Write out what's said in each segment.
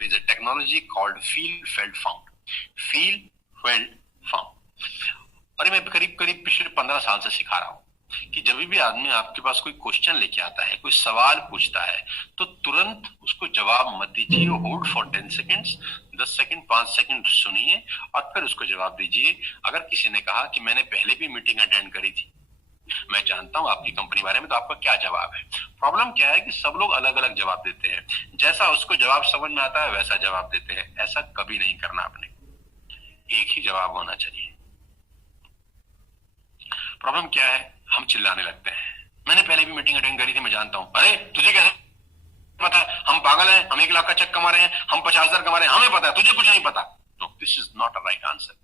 is a technology called feel felt found. feel felt found. और मैं करीब करीब पिछले 15 साल से सिखा रहा हूं कि जब भी आदमी आपके पास कोई क्वेश्चन लेके आता है, कोई सवाल पूछता है, तो तुरंत उसको जवाब मत दीजिए। Hold for 10 seconds, 10 second 5 second सुनिए और फिर उसको जवाब दीजिए। अगर किसी ने कहा कि मैंने पहले भी मीटिंग अटेंड करी थी, मैं जानता हूं आपकी कंपनी बारे में, तो आपका क्या जवाब है? प्रॉब्लम क्या है कि सब लोग अलग अलग जवाब देते हैं। जैसा उसको जवाब समझ में आता है वैसा जवाब देते हैं। ऐसा कभी नहीं करना आपने, एक ही जवाब होना चाहिए। प्रॉब्लम क्या है? हम चिल्लाने लगते हैं, मैंने पहले भी मीटिंग अटेंड करी थी, मैं जानता हूं। अरे तुझे कैसे पता है? हम पागल हैं? हम 1 लाख का चेक कमा रहे हैं, हम 50,000 कमा रहे हैं, हमें पता है, तुझे कुछ नहीं पता। No, this is not a right answer.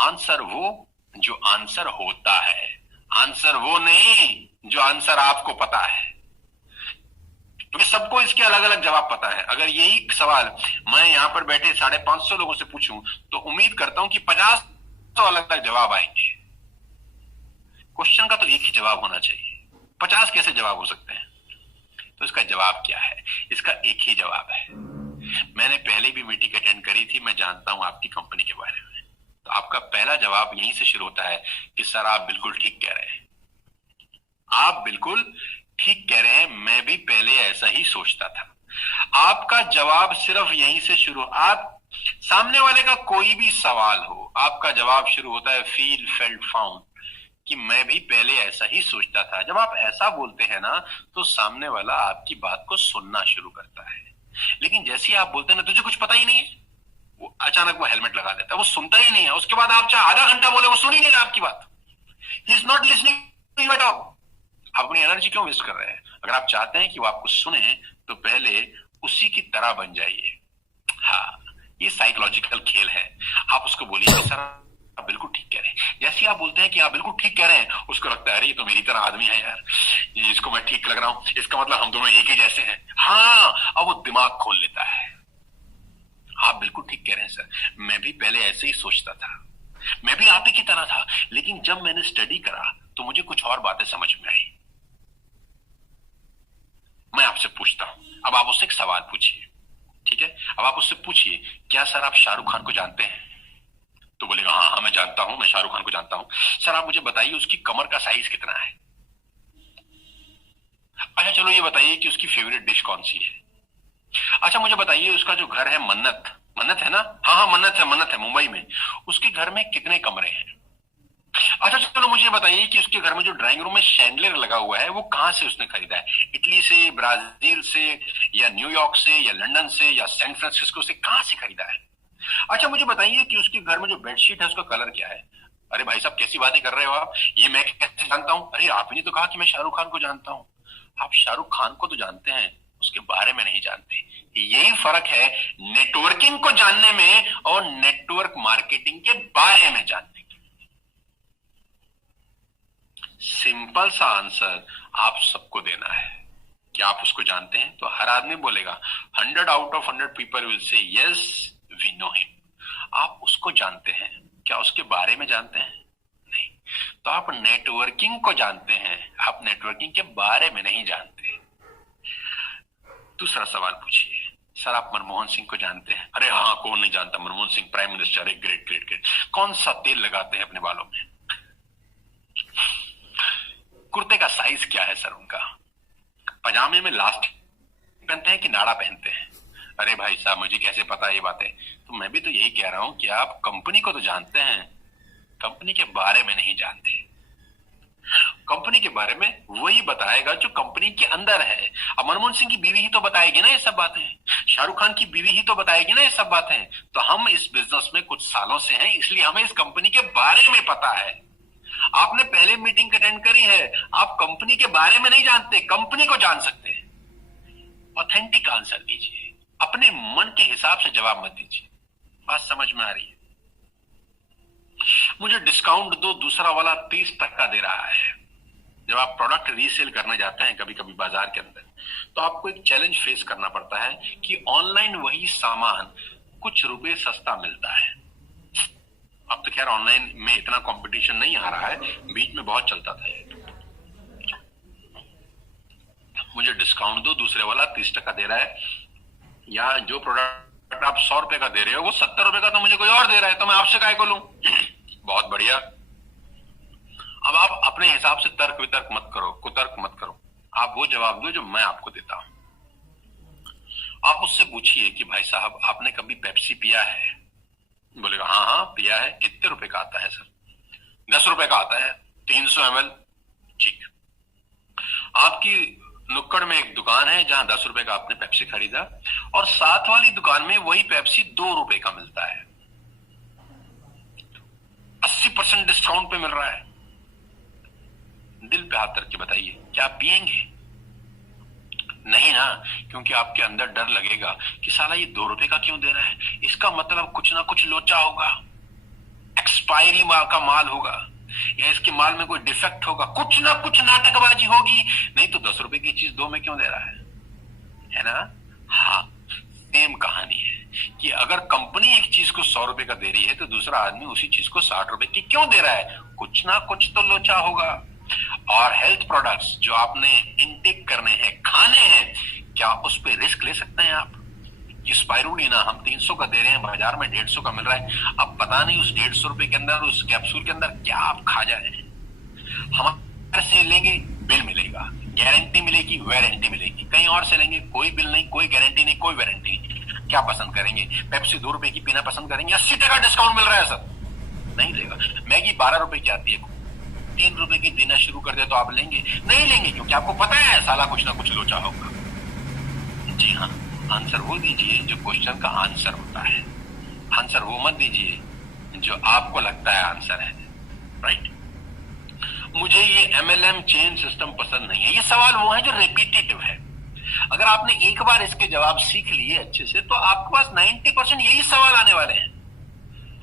Answer वो जो आंसर होता है, आंसर वो नहीं जो आंसर आपको पता है। क्योंकि सबको इसके अलग अलग जवाब पता है। अगर यही सवाल मैं यहां पर बैठे 550 लोगों से पूछूं तो उम्मीद करता हूं कि 50 तो अलग अलग जवाब आएंगे। क्वेश्चन का तो एक ही जवाब होना चाहिए, 50 कैसे जवाब हो सकते हैं? तो इसका जवाब क्या है? इसका एक ही जवाब है, मैंने पहले भी मीटिंग अटेंड करी थी, मैं जानता हूं आपकी कंपनी के बारे में। तो आपका पहला जवाब यहीं से शुरू होता है कि सर आप बिल्कुल ठीक कह रहे हैं, आप बिल्कुल ठीक कह रहे हैं, मैं भी पहले ऐसा ही सोचता था। आपका जवाब सिर्फ यहीं से शुरू। आप सामने वाले का कोई भी सवाल हो, आपका जवाब शुरू होता है फील फेल्ट फाउंड, कि मैं भी पहले ऐसा ही सोचता था। जब आप ऐसा बोलते हैं ना, तो सामने वाला आपकी बात को सुनना शुरू करता है। लेकिन जैसे ही आप बोलते हैं ना तुझे कुछ पता ही नहीं है, वो अचानक वो हेलमेट लगा देता है, वो सुनता ही नहीं है। उसके बाद आप चाहे आधा घंटा बोले, वो सुन ही नहीं रहा आपकी बात। He is not listening at all. आप अपनी एनर्जी क्यों वेस्ट कर रहे हैं? अगर आप चाहते हैं कि वो आपको सुने तो पहले उसी की तरह बन जाइए। हाँ, ये साइकोलॉजिकल खेल है। आप उसको बोलिए कि सर आप बिल्कुल ठीक कह रहे हैं। जैसे आप बोलते हैं कि आप बिल्कुल ठीक कह रहे हैं, उसको लगता है अरे ये तो मेरी तरह आदमी है यार, इसको मैं ठीक लग रहा हूं, इसका मतलब हम दोनों एक ही जैसे हैं। हाँ, अब वो दिमाग खोल लेता है। आप बिल्कुल ठीक कह रहे हैं सर, मैं भी पहले ऐसे ही सोचता था, मैं भी आप ही की तरह था, लेकिन जब मैंने स्टडी करा तो मुझे कुछ और बातें समझ में आई। मैं आपसे पूछता हूं, अब आप उससे एक सवाल पूछिए, ठीक है? अब आप उससे पूछिए, क्या सर आप शाहरुख खान को जानते हैं? तो बोलेगा हाँ हाँ मैं जानता हूं, मैं शाहरुख खान को जानता हूं। सर आप मुझे बताइए उसकी कमर का साइज कितना है? अच्छा चलो ये बताइए कि उसकी फेवरेट डिश कौन सी है? अच्छा मुझे बताइए उसका जो घर है, मन्नत, मन्नत है ना? हाँ हाँ मन्नत है, मन्नत है मुंबई में। उसके घर में कितने कमरे हैं? अच्छा चलो मुझे बताइए कि उसके घर में जो ड्राइंग रूम में शैंडलियर लगा हुआ है वो कहां से उसने खरीदा है? इटली से, ब्राजील से, या न्यूयॉर्क से, या लंदन से, या सैन फ्रांसिस्को से? कहां से खरीदा है? अच्छा मुझे बताइए कि उसके घर में जो बेडशीट है उसका कलर क्या है? अरे भाई साहब कैसी बातें कर रहे हो आप, ये मैं कैसे जानता हूं? अरे आपने तो कहा कि मैं शाहरुख खान को जानता हूं। आप शाहरुख खान को तो जानते हैं, उसके बारे में नहीं जानते। यही फर्क है नेटवर्किंग को जानने में और नेटवर्क मार्केटिंग के बारे में जानने में। सिंपल सा आंसर आप सबको देना है कि आप उसको जानते हैं। तो हर आदमी बोलेगा, 100 out of 100 people will say yes we know him. आप उसको जानते हैं, क्या उसके बारे में जानते हैं? नहीं। तो आप नेटवर्किंग को जानते हैं, आप नेटवर्किंग के बारे में नहीं जानते। दूसरा सवाल पूछिए, सर आप मनमोहन सिंह को जानते हैं? अरे हाँ कौन नहीं जानता, मनमोहन सिंह प्राइम मिनिस्टर है, ग्रेट ग्रेट ग्रेट। कौन सा तेल लगाते हैं अपने बालों में? कुर्ते का साइज क्या है सर उनका? पजामे में लास्ट पहनते हैं कि नाड़ा पहनते हैं? अरे भाई साहब मुझे कैसे पता ये बातें? तो मैं भी तो यही कह रहा हूं कि आप कंपनी को तो जानते हैं, कंपनी के बारे में नहीं जानते। कंपनी के बारे में वही बताएगा जो कंपनी के अंदर है। अब मनमोहन सिंह की बीवी ही तो बताएगी ना ये सब बातें, शाहरुख खान की बीवी ही तो बताएगी ना ये सब बातें। तो हम इस बिजनेस में कुछ सालों से हैं, इसलिए हमें इस कंपनी के बारे में पता है। आपने पहले मीटिंग अटेंड करी है, आप कंपनी के बारे में नहीं जानते, कंपनी को जान सकते हैं। ऑथेंटिक आंसर दीजिए, अपने मन के हिसाब से जवाब मत दीजिए। बात समझ में आ रही है? मुझे डिस्काउंट दो, दूसरा वाला 30% दे रहा है। जब आप प्रोडक्ट रीसेल करने जाते हैं कभी कभी बाजार के अंदर, तो आपको एक चैलेंज फेस करना पड़ता है कि ऑनलाइन वही सामान कुछ रुपए सस्ता मिलता है। अब तो खैर ऑनलाइन में इतना कंपटीशन नहीं आ रहा है, बीच में बहुत चलता था ये। मुझे डिस्काउंट दो, दूसरे वाला 30% दे रहा है, या जो प्रोडक्ट आप 100 रुपए का दे रहे हो वो 70 रुपए का तो मुझे कोई और दे रहा है, तो मैं आपसे काहे को लूं? बहुत बढ़िया। अब आप अपने हिसाब से तर्क वितर्क मत करो, कुतर्क मत करो, आप वो जवाब दो जो मैं आपको देता हूं। आप उससे पूछिए कि भाई साहब आपने कभी पेप्सी पिया है? बोलेगा हाँ हाँ पिया है। कितने रुपए का आता है सर? 10 रुपए का आता है, 300 ml। ठीक। आपकी नुक्कड़ में एक दुकान है जहां 10 रुपए का आपने पेप्सी खरीदा और साथ वाली दुकान में वही पेप्सी 2 रुपए का मिलता है, 80% डिस्काउंट पे मिल रहा है। दिल पे हाथ रख के बताइए, क्या आप पिएंगे? नहीं ना, क्योंकि आपके अंदर डर लगेगा कि साला ये 2 रुपए का क्यों दे रहा है, इसका मतलब कुछ ना कुछ लोचा होगा, एक्सपायरी का माल होगा, या इसके माल में कोई डिफेक्ट होगा, कुछ ना कुछ नाटकबाजी होगी, नहीं तो 10 रुपए की चीज 2 में क्यों दे रहा है ना? हाँ, सेम कहानी है कि अगर कंपनी एक चीज को 100 रुपए का दे रही है तो दूसरा आदमी उसी चीज को 60 रुपए की क्यों दे रहा है? कुछ ना कुछ तो लोचा होगा। और हेल्थ प्रोडक्ट्स जो आपने इनटेक करने हैं, खाने हैं, क्या उस पे रिस्क ले सकते हैं आप? कि स्पाइरुलिना हम 300 का दे रहे हैं, बाजार में 150 का मिल रहा है, अब पता नहीं उस 150 रुपए के अंदर, उस कैप्सूल के अंदर क्या आप खा जाए। हमारे से लेंगे बिल मिलेगा, गारंटी मिलेगी, वारंटी मिलेगी। कहीं और से लेंगे कोई बिल नहीं, कोई गारंटी नहीं, कोई वारंटी नहीं। क्या पसंद करेंगे? पेप्सी 2 रुपए की पीना पसंद करेंगे? 80% डिस्काउंट मिल रहा है सर, नहीं लेगा। मैगी 12 रुपए की आती है, 3 रुपए की देना शुरू कर दे तो आप लेंगे? नहीं लेंगे, क्योंकि आपको पता है साला कुछ ना कुछ लोचा होगा। जी हाँ, आंसर वो दीजिए जो क्वेश्चन का आंसर होता है, आंसर वो मत दीजिए जो आपको लगता है आंसर है। राइट? मुझे ये MLM चेन सिस्टम पसंद नहीं है, ये सवाल वो है जो रिपीटेटिव है। अगर आपने एक बार इसके जवाब सीख लिए अच्छे से तो आपके पास 90% यही सवाल आने वाले हैं।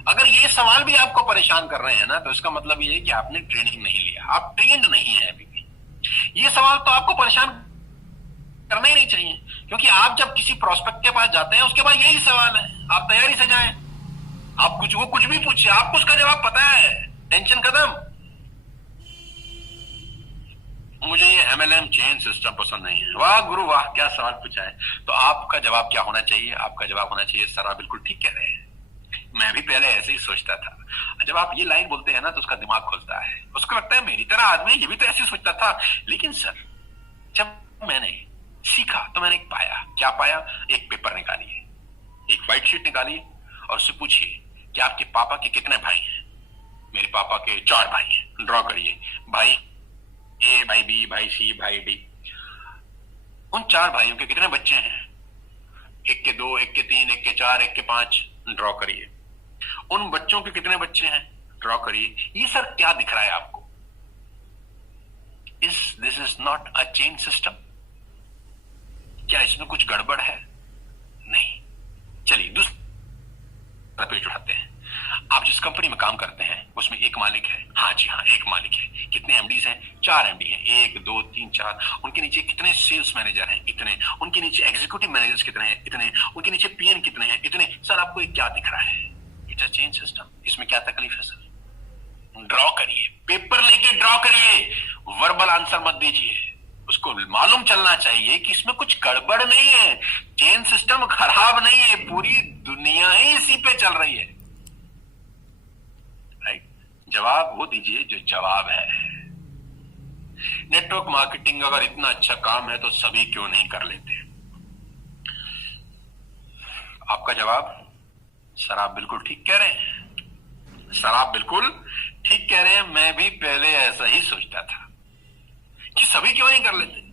अगर ये सवाल भी आपको परेशान कर रहे हैं ना, तो इसका मतलब ये है कि आपने ट्रेनिंग नहीं लिया, आप ट्रेंड नहीं है अभी भी। ये सवाल तो आपको परेशान करना ही नहीं चाहिए, क्योंकि आप जब किसी प्रोस्पेक्ट के पास जाते हैं उसके बाद यही सवाल है, आप तैयारी से जाएं। आप वो कुछ भी पूछिए, आपको उसका जवाब पता है, टेंशन खत्म। मुझे ये MLM चेन सिस्टम पसंद नहीं है। वाह गुरु वाह, क्या सवाल पूछा है। तो आपका जवाब क्या होना चाहिए? आपका जवाब होना चाहिए सर आप बिल्कुल ठीक कह रहे हैं, मैं भी पहले ऐसे ही सोचता था। जब आप ये लाइन बोलते हैं ना तो उसका दिमाग खुलता है, उसको लगता है मेरी तरह आदमी ये भी तो ऐसे सोचता था। लेकिन सर जब मैंने सीखा तो मैंने एक पाया, क्या पाया? एक पेपर निकालिए, एक व्हाइट शीट निकालिए और उससे पूछिए कि आपके पापा के कितने भाई हैं? मेरे पापा के 4 भाई हैं। ड्रॉ करिए, भाई ए, भाई बी, भाई सी, भाई डी। उन 4 भाइयों के कितने बच्चे हैं? एक के 2, एक के 3, एक के 4, एक के 5। ड्रॉ करिए। उन बच्चों के कितने बच्चे हैं? ड्रॉ करिए। ये सर क्या दिख रहा है आपको? This is not a chain system? क्या इसमें कुछ गड़बड़ है? नहीं। चलिए दूसरा पेज उठाते हैं। आप जिस कंपनी में काम करते हैं उसमें एक मालिक है। हाँ जी हाँ, एक मालिक है। कितने एमडीज हैं? 4 एमडी हैं। 1 2 3 4। उनके नीचे कितने सेल्स मैनेजर हैं? इतने। उनके नीचे एग्जीक्यूटिव मैनेजर्स कितने हैं? इतने। उनके नीचे पीएन कितने हैं? इतने। सर आपको ये क्या दिख रहा है? It's a chain system. इसमें क्या तकलीफ है सर? ड्रॉ करिए, पेपर लेके ड्रॉ करिए, वर्बल आंसर मत दीजिए। उसको मालूम चलना चाहिए कि इसमें कुछ गड़बड़ नहीं है, चेन सिस्टम खराब नहीं है, पूरी दुनिया ही इसी पे चल रही है। राइट? जवाब वो दीजिए जो जवाब है। नेटवर्क मार्केटिंग अगर इतना अच्छा काम है तो सभी क्यों नहीं कर लेते? आपका जवाब सर आप बिल्कुल ठीक कह रहे हैं, सर आप बिल्कुल ठीक कह रहे हैं। मैं भी पहले ऐसा ही सोचता था कि सभी क्यों नहीं कर लेते।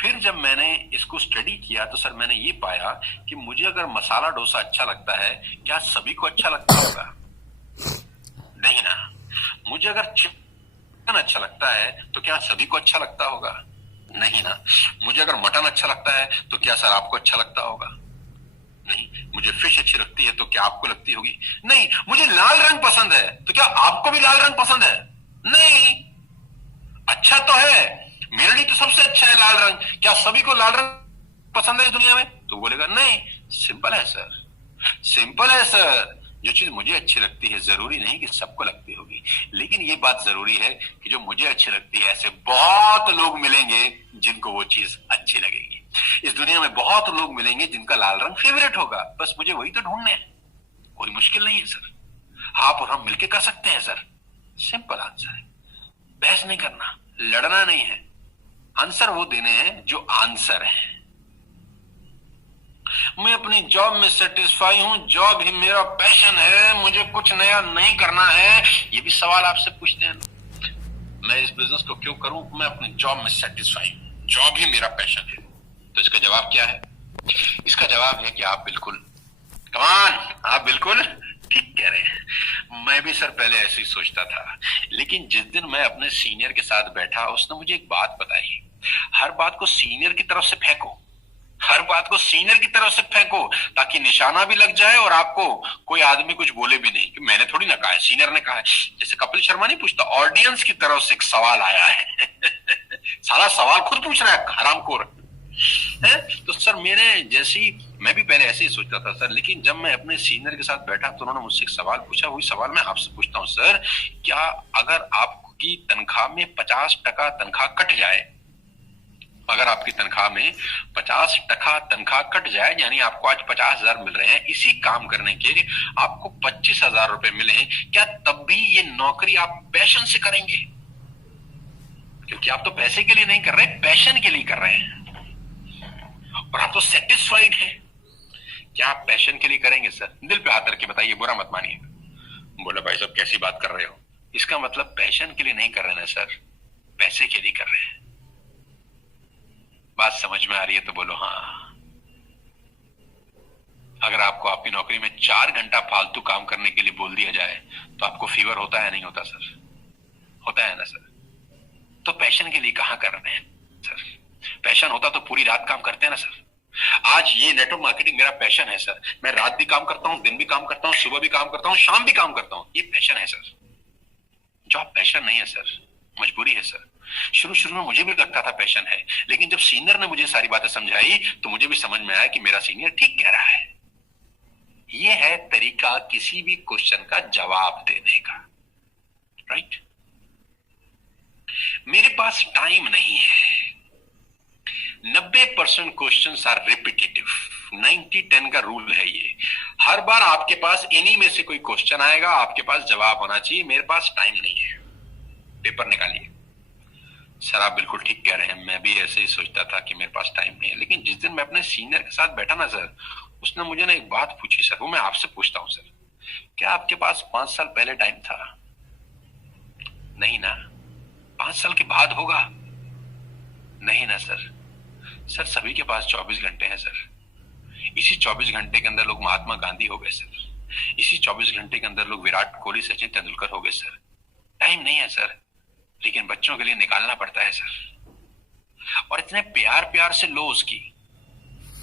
फिर जब मैंने इसको स्टडी किया तो सर मैंने ये पाया कि मुझे अगर मसाला डोसा अच्छा लगता है, क्या सभी को अच्छा लगता होगा? नहीं ना। मुझे अगर चिकन अच्छा लगता है तो क्या सभी को अच्छा लगता होगा? नहीं ना। मुझे अगर मटन अच्छा लगता है तो क्या सर आपको अच्छा लगता होगा? नहीं। मुझे फिश अच्छी लगती है तो क्या आपको लगती होगी? नहीं। मुझे लाल रंग पसंद है तो क्या आपको भी लाल रंग पसंद है? नहीं। अच्छा तो है, मेरे लिए तो सबसे अच्छा है लाल रंग, क्या सभी को लाल रंग पसंद है इस दुनिया में? तो बोलेगा नहीं। सिंपल है सर, सिंपल है सर। जो चीज मुझे अच्छी लगती है जरूरी नहीं कि सबको लगती होगी, लेकिन ये बात जरूरी है कि जो मुझे अच्छी लगती है ऐसे बहुत लोग मिलेंगे जिनको वो चीज अच्छी लगेगी। इस दुनिया में बहुत लोग मिलेंगे जिनका लाल रंग फेवरेट होगा, बस मुझे वही तो ढूंढने हैं। कोई मुश्किल नहीं है सर, आप और हम मिलके कर सकते हैं सर। सिंपल आंसर है, बहस नहीं करना, लड़ना नहीं है, आंसर वो देने हैं जो आंसर है। मैं अपनी जॉब में सेटिस्फाई हूं, जॉब ही मेरा पैशन है, मुझे कुछ नया नहीं करना है। ये भी सवाल आपसे पूछते हैं, मैं इस बिजनेस को क्यों करूं? मैं अपनी जॉब में सेटिस्फाई हूं, जॉब ही मेरा पैशन है। तो इसका जवाब क्या है? इसका जवाब है कि आप बिल्कुल, कमान, आप बिल्कुल ठीक कह रहे हैं। मैं भी सर पहले ऐसे ही सोचता था, लेकिन जिस दिन मैं अपने सीनियर के साथ बैठा, उसने मुझे एक बात बताई, हर बात को सीनियर की तरफ से फेंको, हर बात को सीनियर की तरफ से फेंको, ताकि निशाना भी लग जाए और आपको कोई आदमी कुछ बोले भी नहीं कि मैंने थोड़ी ना कहा है, सीनियर ने कहा है। जैसे कपिल शर्मा नहीं पूछता, ऑडियंस की तरफ से एक सवाल आया है सारा सवाल खुद पूछ रहा है, हरामखोर है। तो सर मैं भी पहले ऐसे ही सोचता था सर, लेकिन जब मैं अपने सीनियर के साथ बैठा तो उन्होंने मुझसे एक सवाल पूछा। वही सवाल मैं आपसे पूछता हूँ सर, क्या अगर आपकी तनख्वाह में 50% तनख्वाह कट जाए, अगर आपकी तनख्वाह में 50% तनख्वाह कट जाए, यानी आपको आज 50,000 मिल रहे हैं, इसी काम करने के आपको 25,000 रुपए मिले, क्या तब भी ये नौकरी आप पैशन से करेंगे? क्योंकि आप तो पैसे के लिए नहीं कर रहे, पैशन के लिए कर रहे हैं, और आप तो सेटिस्फाइड हैं। क्या आप पैशन के लिए करेंगे सर? दिल पे हाथ रख के बताइए, बुरा मत मानिए। बोला भाई साहब कैसी बात कर रहे हो? इसका मतलब पैशन के लिए नहीं कर रहे ना सर, पैसे के लिए कर रहे हैं। बात समझ में आ रही है तो बोलो हाँ। अगर आपको आपकी नौकरी में 4 घंटा फालतू काम करने के लिए बोल दिया जाए तो आपको फीवर होता है, नहीं होता सर? होता है ना सर? तो पैशन के लिए कहां कर रहे हैं सर? पैशन होता तो पूरी रात काम करते हैं ना सर। आज ये नेटवर्क मार्केटिंग मेरा पैशन है सर, मैं रात भी काम करता हूं, दिन भी काम करता हूं, सुबह भी काम करता हूं, शाम भी काम करता हूं, ये पैशन है सर। जॉब पैशन नहीं है सर, मजबूरी है सर। शुरू शुरू में मुझे भी लगता था पैशन है, लेकिन जब सीनियर ने मुझे सारी बातें समझाई तो मुझे भी समझ में आया कि मेरा सीनियर ठीक कह रहा है। यह है तरीका किसी भी क्वेश्चन का जवाब देने का, राइट? मेरे पास टाइम नहीं है। 90% क्वेश्चंस आर रिपीटेटिव, 90-10 का रूल है ये। हर बार आपके पास इन्हीं में से कोई क्वेश्चन आएगा, आपके पास जवाब होना चाहिए। मेरे पास टाइम नहीं है, पेपर निकालिए। सर आप बिल्कुल ठीक कह रहे हैं, मैं भी ऐसे ही सोचता था कि मेरे पास टाइम नहीं है, लेकिन जिस दिन मैं अपने सीनियर के साथ बैठा ना सर, उसने मुझे ना एक बात पूछी सर, वो मैं आपसे पूछता हूं सर, क्या आपके पास 5 साल पहले टाइम था? नहीं ना। 5 साल के बाद होगा? नहीं ना सर। सर सभी के पास 24 घंटे हैं सर। इसी 24 घंटे के अंदर लोग महात्मा गांधी हो गए सर। इसी 24 घंटे के अंदर लोग विराट कोहली, सचिन तेंदुलकर हो गए सर। टाइम नहीं है सर, लेकिन बच्चों के लिए निकालना पड़ता है सर। और इतने प्यार प्यार से लो उसकी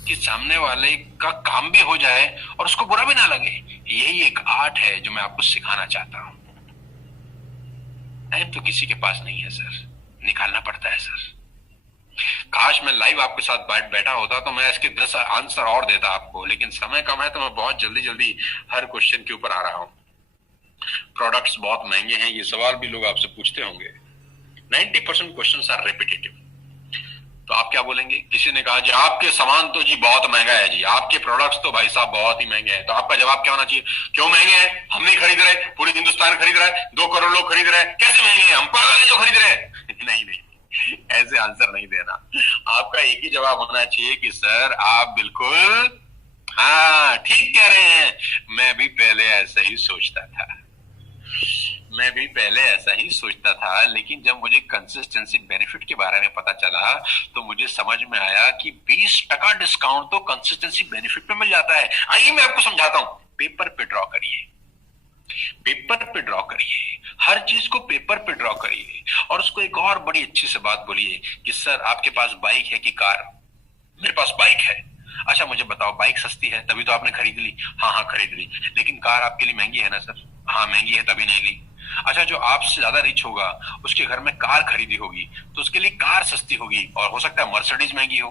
कि सामने वाले का काम भी हो जाए और उसको बुरा भी ना लगे। यही एक आर्ट है जो मैं आपको सिखाना चाहता हूं। टाइम तो किसी के पास नहीं है सर, निकालना पड़ता है सर। काश मैं लाइव आपके साथ बैठा होता तो मैं इसके 10 आंसर और देता आपको, लेकिन समय कम है तो मैं बहुत जल्दी जल्दी हर क्वेश्चन के ऊपर आ रहा हूं। प्रोडक्ट्स बहुत महंगे हैं, ये सवाल भी लोग आपसे पूछते होंगे। 90% क्वेश्चंस आर रिपीटेटिव। तो आप क्या बोलेंगे? किसी ने कहा जी आपके सामान तो जी बहुत महंगा है जी, आपके प्रोडक्ट्स तो भाई साहब बहुत ही महंगे हैं। तो आपका जवाब क्या होना चाहिए? क्यों महंगे हैं? हम नहीं खरीद रहे, पूरी हिंदुस्तान खरीद रहा है, 2 करोड़ लोग खरीद रहे हैं, कैसे महंगे हैं? हम पागल हैं जो खरीद रहे हैं? नहीं नहीं, ऐसे आंसर नहीं देना। आपका एक ही जवाब होना चाहिए कि सर आप बिल्कुल हाँ ठीक कह रहे हैं, मैं भी पहले ऐसा ही सोचता था, मैं भी पहले ऐसा ही सोचता था, लेकिन जब मुझे कंसिस्टेंसी बेनिफिट के बारे में पता चला तो मुझे समझ में आया कि 20% डिस्काउंट तो कंसिस्टेंसी बेनिफिट पे मिल जाता है। आइए मैं आपको समझाता हूं। पेपर पे ड्रॉ करिए, पेपर पे ड्रॉ करिए, हर चीज को पेपर पे ड्रॉ करिए, और उसको एक और बड़ी अच्छी से बात बोलिए कि सर आपके पास बाइक है कि कार? मेरे पास बाइक है। अच्छा मुझे बताओ, बाइक सस्ती है तभी तो आपने खरीद ली? हाँ हाँ खरीद ली। लेकिन कार आपके लिए महंगी है ना सर? हाँ महंगी है तभी नहीं ली। अच्छा जो आपसे ज्यादा रिच होगा उसके घर में कार खरीदी होगी तो उसके लिए कार सस्ती होगी, और हो सकता है मर्सिडीज महंगी हो।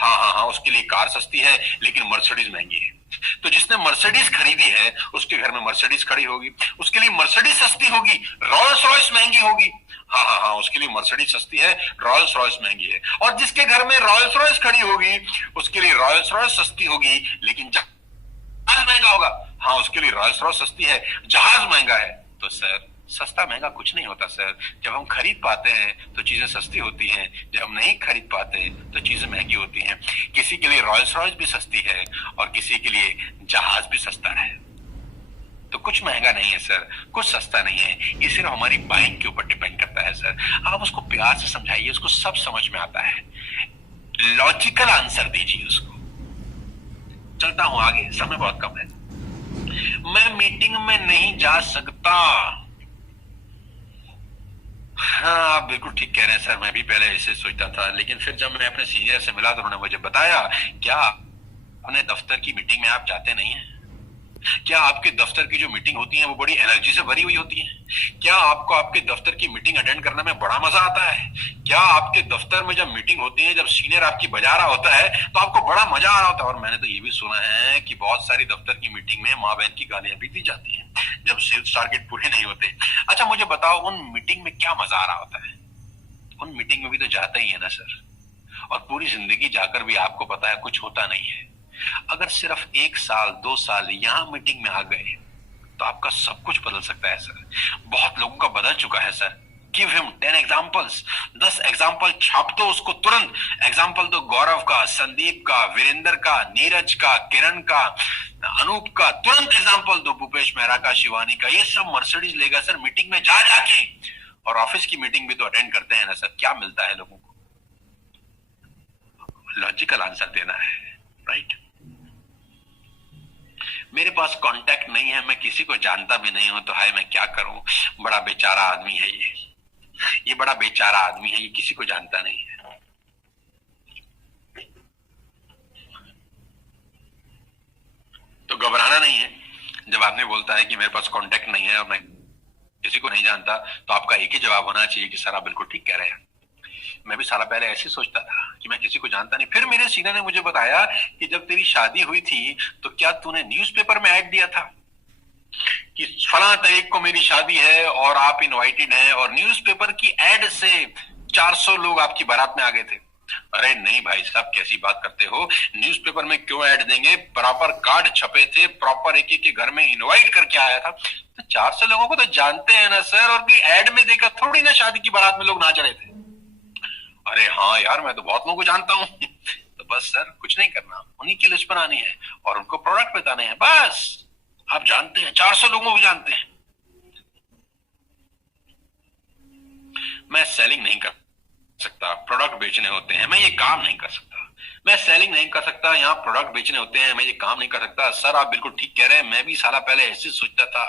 हाँ हाँ हाँ, उसके लिए कार सस्ती है लेकिन मर्सिडीज महंगी है। तो जिसने मर्सिडीज खरीदी है उसके घर में मर्सिडीज खड़ी होगी, उसके लिए मर्सिडीज सस्ती होगी, रॉल्स रॉयस महंगी होगी। हाँ हाँ हाँ, उसके लिए मर्सिडीज सस्ती है, रॉयल्स रॉयल्स महंगी है। और जिसके घर में रॉयल्स रॉयल्स खड़ी होगी उसके लिए रॉयल्स रॉयल्स सस्ती होगी, लेकिन जहाज महंगा होगा। हाँ, उसके लिए रॉयल्स रॉयल्स सस्ती है, जहाज महंगा है। तो सर सस्ता महंगा कुछ नहीं होता सर। जब हम खरीद पाते हैं तो चीजें सस्ती होती हैं, जब हम नहीं खरीद पाते तो चीजें महंगी होती हैं। किसी के लिए रॉयल्स रॉयल्स भी सस्ती है और किसी के लिए जहाज भी सस्ता है। तो कुछ महंगा नहीं है सर, कुछ सस्ता नहीं है। ये सिर्फ हमारी बाइंग के ऊपर डिपेंड करता है सर। आप उसको प्यार से समझाइए, उसको सब समझ में आता है। लॉजिकल आंसर दीजिए उसको। चलता हूं आगे, समय बहुत कम है। मैं मीटिंग में नहीं जा सकता। हाँ, आप बिल्कुल ठीक कह रहे हैं सर, मैं भी पहले ऐसे सोचता था, लेकिन फिर जब मैं अपने सीनियर से मिला तो उन्होंने मुझे बताया, क्या अपने दफ्तर की मीटिंग में आप जाते नहीं हैं? क्या आपके दफ्तर की जो मीटिंग होती है वो बड़ी एनर्जी से भरी हुई होती है? क्या आपको आपके दफ्तर की मीटिंग अटेंड करने में बड़ा मजा आता है? क्या आपके दफ्तर में जब मीटिंग होती है, जब सीनियर आपकी बजा रहा होता है तो आपको बड़ा मजा आ रहा होता है? और मैंने तो ये भी सुना है कि बहुत सारी दफ्तर की मीटिंग में माँ बहन की गालियां भी दी जाती हैं जब सेल्स टारगेट पूरे नहीं होते। अच्छा मुझे बताओ, उन मीटिंग में क्या मजा आ रहा होता है? उन मीटिंग में भी तो जाता ही है ना सर। और पूरी जिंदगी जाकर भी आपको पता है कुछ होता नहीं है। अगर सिर्फ 1 साल 2 साल यहां मीटिंग में आ गए तो आपका सब कुछ बदल सकता है सर। बहुत लोगों का बदल चुका है sir. Give him 10 examples, 10 example छाप दो उसको तुरंत। एग्जाम्पल दो गौरव का, संदीप का, वीरेंद्र का, नीरज का, किरण का, अनूप का, तुरंत एग्जाम्पल दो, भूपेश मेहरा का, शिवानी का। ये सब मर्सिडीज लेगा सर मीटिंग में जा जाके। और ऑफिस की मीटिंग भी तो अटेंड करते हैं ना सर। क्या मिलता है लोगों को? लॉजिकल आंसर देना है, राइट? मेरे पास कांटेक्ट नहीं है, मैं किसी को जानता भी नहीं हूं, तो हाय मैं क्या करूं? बड़ा बेचारा आदमी है ये बड़ा बेचारा आदमी है, ये किसी को जानता नहीं है। तो घबराना नहीं है। जब आदमी बोलता है कि मेरे पास कांटेक्ट नहीं है और मैं किसी को नहीं जानता, तो आपका एक ही जवाब होना चाहिए कि सर आप बिल्कुल ठीक कह रहे हैं। मैं भी साला पहले ऐसे सोचता था कि मैं किसी को जानता नहीं। फिर मेरे सीनियर ने मुझे बताया कि जब तेरी शादी हुई थी तो क्या तूने न्यूज़पेपर में ऐड दिया था कि फला तारीख को मेरी शादी है और आप इनवाइटेड हैं, और न्यूज़पेपर की ऐड से 400 लोग आपकी बारात में आ गए थे? अरे नहीं भाई साहब, कैसी बात करते हो? न्यूज़पेपर में क्यों ऐड देंगे? प्रॉपर कार्ड छपे थे, प्रॉपर एक एक के घर में इनवाइट करके आया था। तो 400 लोगों को तो जानते हैं ना सर, और भी ऐड में देखा थोड़ी ना शादी की बारात में लोग नाच रहे थे। अरे हाँ यार, मैं तो बहुत लोगों को जानता हूँ। तो बस सर कुछ नहीं करना, उन्हीं की लिस्ट बनानी है और उनको प्रोडक्ट बताने हैं, बस। आप जानते हैं 400 लोगों को जानते हैं। मैं सेलिंग नहीं कर सकता, प्रोडक्ट बेचने होते हैं, मैं ये काम नहीं कर सकता। मैं सेलिंग नहीं कर सकता, यहाँ प्रोडक्ट बेचने होते हैं, मैं ये काम नहीं कर सकता। सर आप बिल्कुल ठीक कह रहे हैं, मैं भी साला पहले ऐसे सोचता था,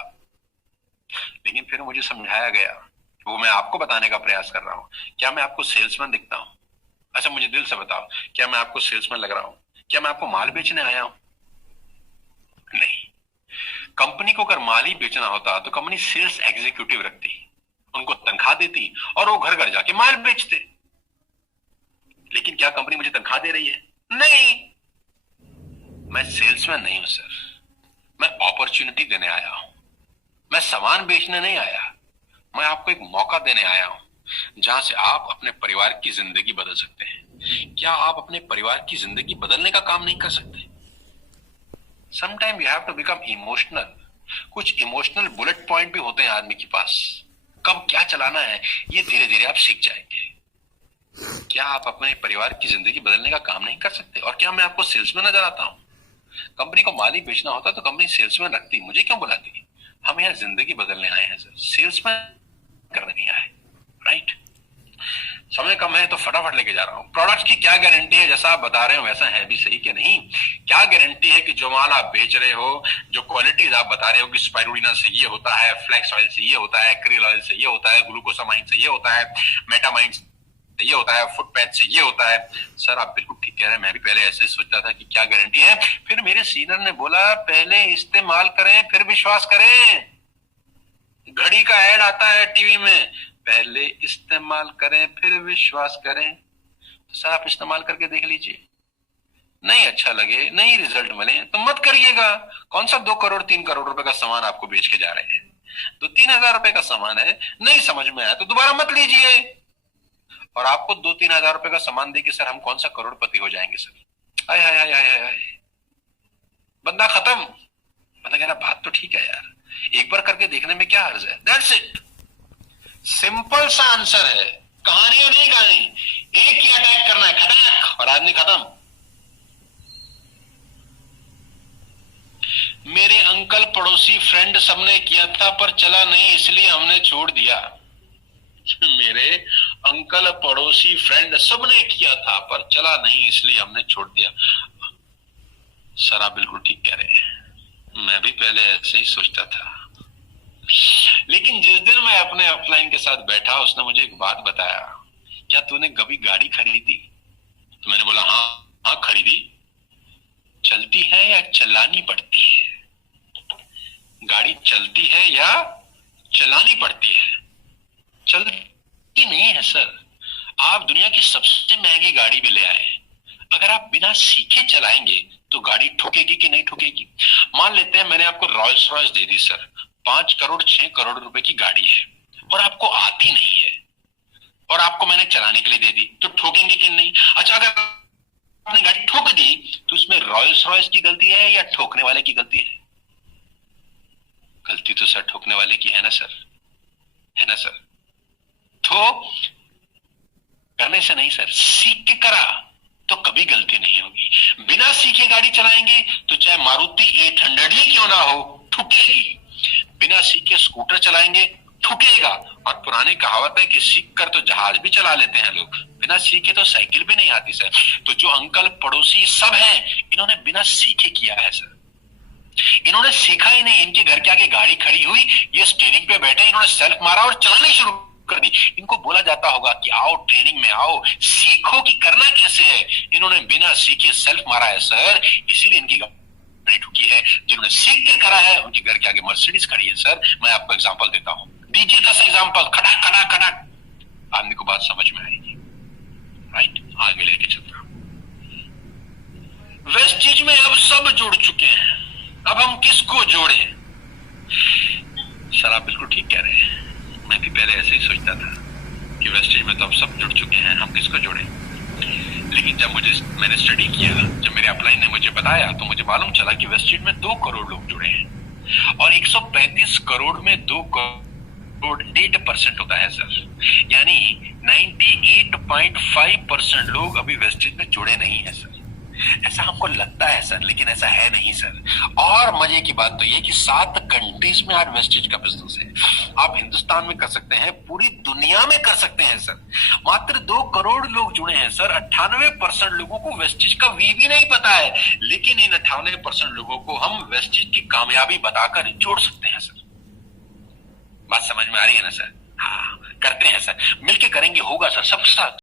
लेकिन फिर मुझे समझाया गया। वो मैं आपको बताने का प्रयास कर रहा हूँ। क्या मैं आपको सेल्समैन दिखता हूँ? अच्छा मुझे दिल से बताओ, क्या मैं आपको सेल्समैन लग रहा हूँ? क्या मैं आपको माल बेचने आया हूं? नहीं। कंपनी को अगर माल ही बेचना होता तो कंपनी सेल्स एग्जीक्यूटिव रखती, उनको तनख्वाह देती और वो घर घर जाके माल बेचते। लेकिन क्या कंपनी मुझे तनख्वाह दे रही है? नहीं। मैं सेल्समैन नहीं हूं सर, मैं अपॉर्चुनिटी देने आया हूं। मैं सामान बेचने नहीं आया, मैं आपको एक मौका देने आया हूं जहां से आप अपने परिवार की जिंदगी बदल सकते हैं। क्या आप अपने परिवार की जिंदगी बदलने का काम नहीं कर सकते? Sometime you have to become emotional. कुछ इमोशनल बुलेट पॉइंट भी होते हैं आदमी के पास, कब क्या चलाना है ये धीरे धीरे आप सीख जाएंगे। क्या आप अपने परिवार की जिंदगी बदलने का काम नहीं कर सकते? और क्या मैं आपको सेल्समैन नजर आता हूं? कंपनी को माल ही बेचना होता तो कंपनी सेल्समैन रखती, मुझे क्यों बुलाती? हम यहाँ जिंदगी बदलने आए हैं सर, सेल्समैन करने नहीं आए, राइट? समय कम है तो फटाफट लेके जा रहा हूँ। प्रोडक्ट्स की क्या गारंटी है? जैसा आप बता रहे हो वैसा है भी सही कि नहीं? क्या गारंटी है कि जो माल आप बेच रहे हो, जो क्वालिटीज आप बता रहे हो कि स्पाइरुलिना से ये होता है, फ्लैक्स ऑयल से ये होता है, क्रिल ऑयल से ये होता है, ग्लूकोसामाइन से ये होता है, मेटामाइन से ये होता है, फुट पैच से ये होता है? सर आप बिल्कुल ठीक कह रहे हैं, मैं भी पहले ऐसे सोचता था कि क्या गारंटी है। फिर मेरे सीनियर ने बोला पहले इस्तेमाल करें फिर विश्वास करें। घड़ी का ऐड आता है टीवी में, पहले इस्तेमाल करें फिर विश्वास करें। तो सर आप इस्तेमाल करके देख लीजिए, नहीं अच्छा लगे, नहीं रिजल्ट मिले तो मत करिएगा। कौन सा 2 करोड़ 3 करोड़ रुपए का सामान आपको बेच के जा रहे हैं? दो तीन हजार रुपए का सामान है, नहीं समझ में आया तो दोबारा मत लीजिए। और आपको दो तीन हजार रुपए का सामान देके सर हम कौन सा करोड़पति हो जाएंगे सर? हाय हाय हाय हाय हाय, बंदा खत्म। बंदा कह रहा बात तो ठीक है यार, एक बार करके देखने में क्या हर्ज है। दैट्स इट, सिंपल सा आंसर है, कहानियां नहीं गानी, एक ही अटैक करना है, खटाक, और आदमी खत्म। मेरे अंकल पड़ोसी फ्रेंड सबने किया था पर चला नहीं इसलिए हमने छोड़ दिया। मेरे अंकल पड़ोसी फ्रेंड सबने किया था पर चला नहीं इसलिए हमने छोड़ दिया। सर आप बिल्कुल ठीक कह रहे हैं, मैं भी पहले ऐसे ही सोचता था, लेकिन जिस दिन मैं अपने अपलाइन के साथ बैठा उसने मुझे एक बात बताया, क्या तूने कभी गाड़ी खरीदी? तो मैंने बोला हाँ हाँ खरीदी। चलती है या चलानी पड़ती है? गाड़ी चलती है या चलानी पड़ती है? चलती नहीं है सर। आप दुनिया की सबसे महंगी गाड़ी भी ले आए, अगर आप बिना सीखे चलाएंगे तो गाड़ी ठोकेगी कि नहीं ठोकेगी? मान लेते हैं मैंने आपको रॉयल्स रॉयस दे दी सर, 5 करोड़ 6 करोड़ रुपए की गाड़ी है और आपको आती नहीं है और आपको मैंने चलाने के लिए दे दी, तो ठोकेंगे कि नहीं? अच्छा अगर आपने गाड़ी ठोक दी तो उसमें रॉयल्स रॉयस की गलती है या ठोकने वाले की गलती है? गलती तो सर ठोकने वाले की है ना सर, है ना सर? तो करने से नहीं सर, सीख के करा तो कभी गलती नहीं होगी। बिना सीखे गाड़ी चलाएंगे तो चाहे मारुति 800 ही क्यों ना हो ठुकेगी, बिना सीखे स्कूटर चलाएंगे ठुकेगा। और पुरानी कहावत है कि सीख कर तो जहाज भी चला लेते हैं लोग, बिना सीखे तो साइकिल भी नहीं आती सर। तो जो अंकल पड़ोसी सब हैं इन्होंने बिना सीखे किया है सर, इन्होंने सीखा ही नहीं। इनके घर के आगे गाड़ी खड़ी हुई, ये स्टीयरिंग पे बैठे, इन्होंने सेल्फ मारा और चलानी शुरू कर दी। इनको बोला जाता होगा कि आओ ट्रेनिंग में आओ, सीखो कि करना कैसे है। इन्होंने बिना सीखे सेल्फ मारा है सर, इसीलिए इनकी गाड़ी ठुकी है। जिन्होंने सीख के करा है उनके घर के आगे मर्सिडीज खड़ी है सर। मैं आपको एग्जांपल देता हूं, दीजिए 10 एग्जांपल, खड़ा खड़ा खड़ा, आदमी को बात समझ में आएगी। राइट, आगे लेके चलता हूं। वेस्टेज में अब सब जुड़ चुके हैं, अब हम किसको जोड़े? सर आप बिल्कुल ठीक कह रहे हैं, मैं भी पहले ऐसे ही सोचता था कि वेस्टेज में तो अब सब जुड़ चुके हैं, हम किसको जोड़े। लेकिन जब मैंने स्टडी किया, जब मेरे अपलाइन ने मुझे बताया तो मुझे मालूम चला कि वेस्टेज में 2 करोड़ लोग जुड़े हैं और 135 करोड़ में 2 करोड़ 8% होता है सर, यानी 98.5% लोग अभी वेस्टेज में जुड़े नहीं है सर। ऐसा हमको लगता है सर, लेकिन ऐसा है नहीं सर। और मजे की बात तो ये कि 7 कंट्रीज में आज वेस्टेज का बिजनेस है। आप हिंदुस्तान में कर सकते हैं, पूरी दुनिया में कर सकते हैं सर। मात्र 2 करोड़ लोग जुड़े हैं सर। 98% लोगों को वेस्टेज का वी भी नहीं पता है, लेकिन इन 98% लोगों को हम वेस्टेज की कामयाबी बताकर जोड़ सकते हैं सर। बात समझ में आ रही है ना सर? हाँ करते हैं सर, मिलके करेंगे, होगा सर सब साथ।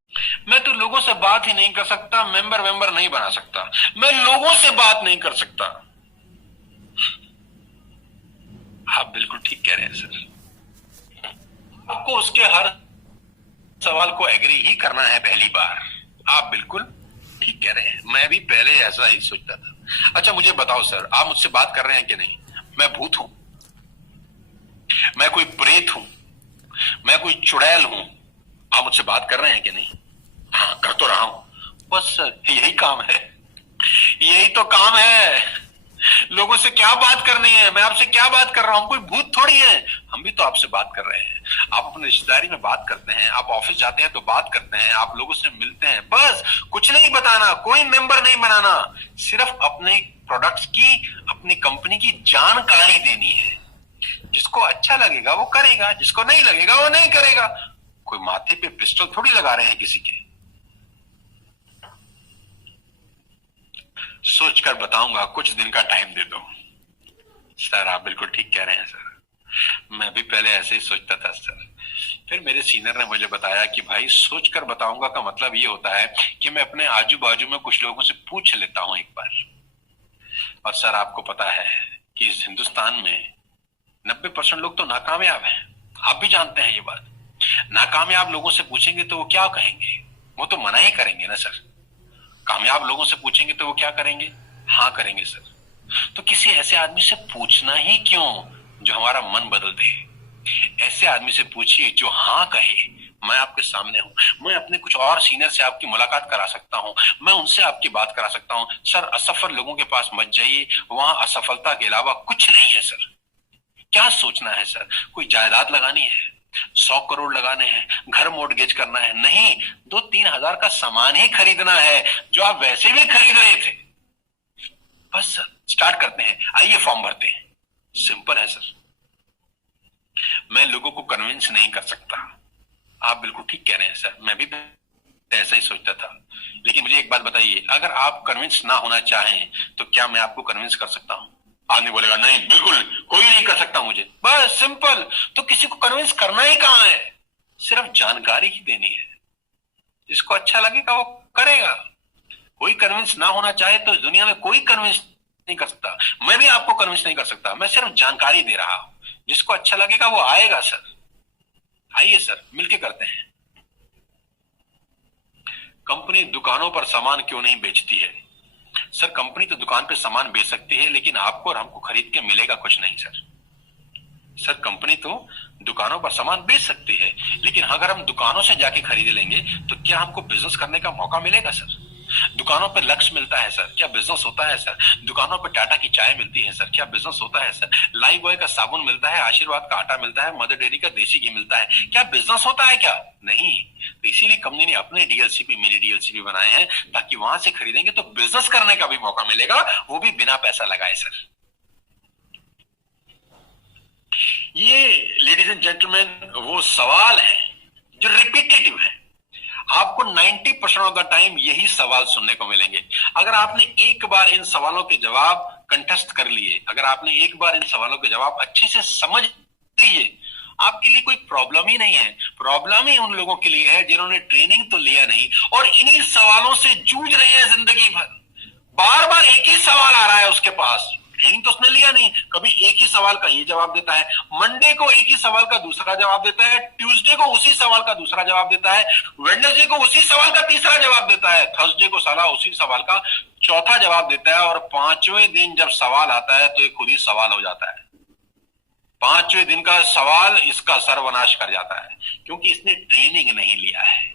मैं तो लोगों से बात ही नहीं कर सकता, मेंबर नहीं बना सकता, मैं लोगों से बात नहीं कर सकता। आप बिल्कुल ठीक कह रहे हैं सर, आपको उसके हर सवाल को एग्री ही करना है पहली बार। आप बिल्कुल ठीक कह रहे हैं, मैं भी पहले ऐसा ही सोचता था। अच्छा मुझे बताओ सर, आप मुझसे बात कर रहे हैं कि नहीं? मैं भूत हूं, मैं कोई प्रेत हूं, मैं कोई चुड़ैल हूं? आप मुझसे बात कर रहे हैं कि नहीं? हाँ कर तो रहा हूं। बस सर यही काम है, यही तो काम है। लोगों से क्या बात करनी है, मैं आपसे क्या बात कर रहा हूं, कोई भूत थोड़ी है। हम भी तो आपसे बात कर रहे हैं। आप अपनी रिश्तेदारी में बात करते हैं, आप ऑफिस जाते हैं तो बात करते हैं, आप लोगों से मिलते हैं, बस कुछ नहीं बताना, कोई मेंबर नहीं बनाना, सिर्फ अपने प्रोडक्ट्स की, अपनी कंपनी की जानकारी देनी है। जिसको अच्छा लगेगा वो करेगा, जिसको नहीं लगेगा वो नहीं करेगा। कोई माथे पे पिस्टल थोड़ी लगा रहे हैं किसी के। सोचकर बताऊंगा, कुछ दिन का टाइम दे दो। सर आप बिल्कुल ठीक कह रहे हैं सर, मैं भी पहले ऐसे ही सोचता था सर। फिर मेरे सीनियर ने मुझे बताया कि भाई सोचकर बताऊंगा का मतलब ये होता है कि मैं अपने आजू बाजू में कुछ लोगों से पूछ लेता हूं एक बार। और सर आपको पता है कि इस हिंदुस्तान में 90% लोग तो नाकामयाब हैं, आप भी जानते हैं ये बात। नाकामयाब लोगों से पूछेंगे तो वो क्या कहेंगे? वो तो मना ही करेंगे ना सर। कामयाब लोगों से पूछेंगे तो वो क्या करेंगे? हाँ करेंगे सर। तो किसी ऐसे आदमी से पूछना ही क्यों जो हमारा मन बदल दे, ऐसे आदमी से पूछिए जो हाँ कहे, मैं आपके सामने हूं, मैं अपने कुछ और सीनियर से आपकी मुलाकात करा सकता हूं, मैं उनसे आपकी बात करा सकता हूं। सर, असफल लोगों के पास मत जाइए, वहां असफलता के अलावा कुछ नहीं है सर। क्या सोचना है सर? कोई जायदाद लगानी है, 100 करोड़ लगाने हैं, घर मोर्टगेज करना है? नहीं, 2-3 हजार का सामान ही खरीदना है जो आप वैसे भी खरीद रहे थे। बस सर, स्टार्ट करते हैं, आइए फॉर्म भरते हैं। सिंपल है सर। मैं लोगों को कन्विंस नहीं कर सकता। आप बिल्कुल ठीक कह रहे हैं सर, मैं भी ऐसा ही सोचता था। लेकिन मुझे एक बात बताइए, अगर आप कन्विंस ना होना चाहें तो क्या मैं आपको कन्विंस कर सकता हूं? आदमी बोलेगा नहीं, बिल्कुल कोई नहीं कर सकता मुझे। बस सिंपल। तो किसी को कन्विंस करना ही कहां है, सिर्फ जानकारी ही देनी है। जिसको अच्छा लगेगा वो करेगा। कोई कन्विंस ना होना चाहे तो दुनिया में कोई कन्विंस नहीं कर सकता। मैं भी आपको कन्विंस नहीं कर सकता, मैं सिर्फ जानकारी दे रहा हूं। जिसको अच्छा लगेगा वो आएगा सर। आइए सर, मिलके करते हैं। कंपनी दुकानों पर सामान क्यों नहीं बेचती है? सर, कंपनी तो दुकान पे सामान बेच सकती है, लेकिन आपको और हमको खरीद के मिलेगा कुछ नहीं सर। सर, कंपनी तो दुकानों पर सामान बेच सकती है, लेकिन अगर हम दुकानों से जाके खरीद लेंगे तो क्या हमको बिजनेस करने का मौका मिलेगा सर? दुकानों पे लक्ष्य मिलता है सर, क्या बिजनेस होता है सर? दुकानों पे टाटा की चाय मिलती है सर, क्या बिजनेस होता है सर? लाइफ बॉय का साबुन मिलता है, आशीर्वाद का आटा मिलता है, मदर डेयरी का देसी घी मिलता है, क्या बिजनेस होता है क्या? नहीं। तो इसीलिए कंपनी ने अपने डीएलसीपी, मिनी डीएलसीपी बनाए हैं ताकि वहां से खरीदेंगे तो बिजनेस करने का भी मौका मिलेगा, वो भी बिना पैसा लगाए सर। ये लेडीज एंड जेंटलमैन वो सवाल है जो रिपीटेटिव है। आपको 90% ऑफ द टाइम यही सवाल सुनने को मिलेंगे। अगर आपने एक बार इन सवालों के जवाब कंठस्थ कर लिए, अगर आपने एक बार इन सवालों के जवाब अच्छे से समझ लिए, आपके लिए कोई प्रॉब्लम ही नहीं है। प्रॉब्लम ही उन लोगों के लिए है जिन्होंने ट्रेनिंग तो लिया नहीं और इन्हीं सवालों से जूझ रहे हैं जिंदगी भर। बार बार एक ही सवाल आ रहा है उसके पास, ट्रेनिंग तो उसने लिया नहीं। कभी एक ही सवाल का ये जवाब देता है, मंडे को एक ही सवाल का दूसरा जवाब देता है, ट्यूसडे को उसी सवाल का दूसरा जवाब देता है, वेडनेसडे को उसी सवाल का तीसरा जवाब देता है, थर्सडे को साला उसी सवाल का चौथा जवाब देता है, और 5वें दिन जब सवाल आता है तो ये खुद ही सवाल हो जाता है। 5वें दिन का सवाल इसका सर्वनाश कर जाता है, क्योंकि इसने ट्रेनिंग नहीं लिया है।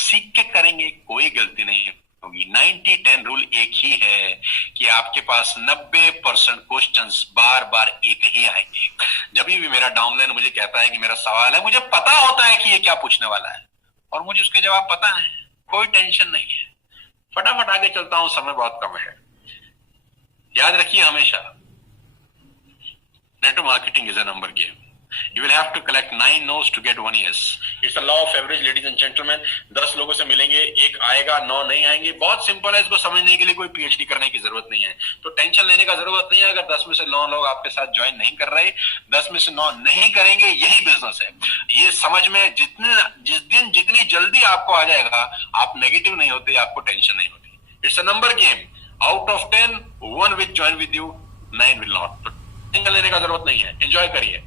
सीख के करेंगे, कोई गलती नहीं होगी। 90-10 रूल एक ही है कि आपके पास 90% क्वेश्चंस बार बार एक ही आएंगे। जब भी मेरा डाउनलाइन मुझे कहता है कि मेरा सवाल है, मुझे पता होता है कि ये क्या पूछने वाला है और मुझे उसके जवाब पता है, कोई टेंशन नहीं है। फटाफट आगे चलता हूं, समय बहुत कम है। याद रखिए हमेशा, network marketing is a number game. You will have to collect 9 no's to get 1 yes. It's the law of average, ladies and gentlemen. 10 लोगों से मिलेंगे, एक आएगा, 9 नहीं आएंगे। बहुत सिंपल है, इसको समझने के लिए कोई पीएचडी करने की जरूरत नहीं है, तो टेंशन लेने का जरूरत नहीं है। अगर 10 में से 9 लोग आपके साथ ज्वाइन नहीं कर रहे, 10 में से 9 नहीं करेंगे, यही बिजनेस है। ये समझ में जितनी जल्दी आपको आ जाएगा, आप नेगेटिव नहीं होते, आपको टेंशन नहीं होती। It's a number game. Out of 10, 1 will join with you, 9 will not. तो टेंशन लेने का जरूरत नहीं है, एंजॉय करिए।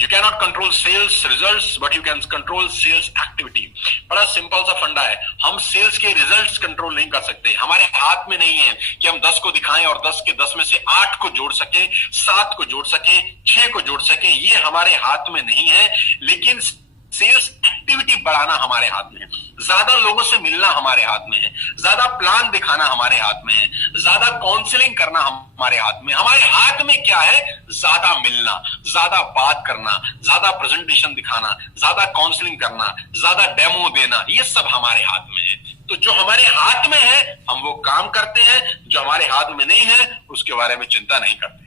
You cannot control sales results, but you can control sales activity. बड़ा सिंपल सा फंडा है। हम सेल्स के रिजल्ट्स कंट्रोल नहीं कर सकते, हमारे हाथ में नहीं है कि हम 10 को दिखाएं और 10 के 10 में से 8 को जोड़ सके, 7 को जोड़ सके, 6 को जोड़ सके। ये हमारे हाथ में नहीं है, लेकिन सेल्स एक्टिविटी बढ़ाना हमारे हाथ में है। ज्यादा लोगों से मिलना हमारे हाथ में है, ज्यादा प्लान दिखाना हमारे हाथ में है, ज्यादा काउंसलिंग करना हमारे हाथ में। हमारे हाथ में क्या है? ज्यादा मिलना, ज्यादा बात करना, ज्यादा प्रेजेंटेशन दिखाना, ज्यादा काउंसलिंग करना, ज्यादा डेमो देना, ये सब हमारे हाथ में है। तो जो हमारे हाथ में है हम वो काम करते हैं, जो हमारे हाथ में नहीं है उसके बारे में चिंता नहीं करते।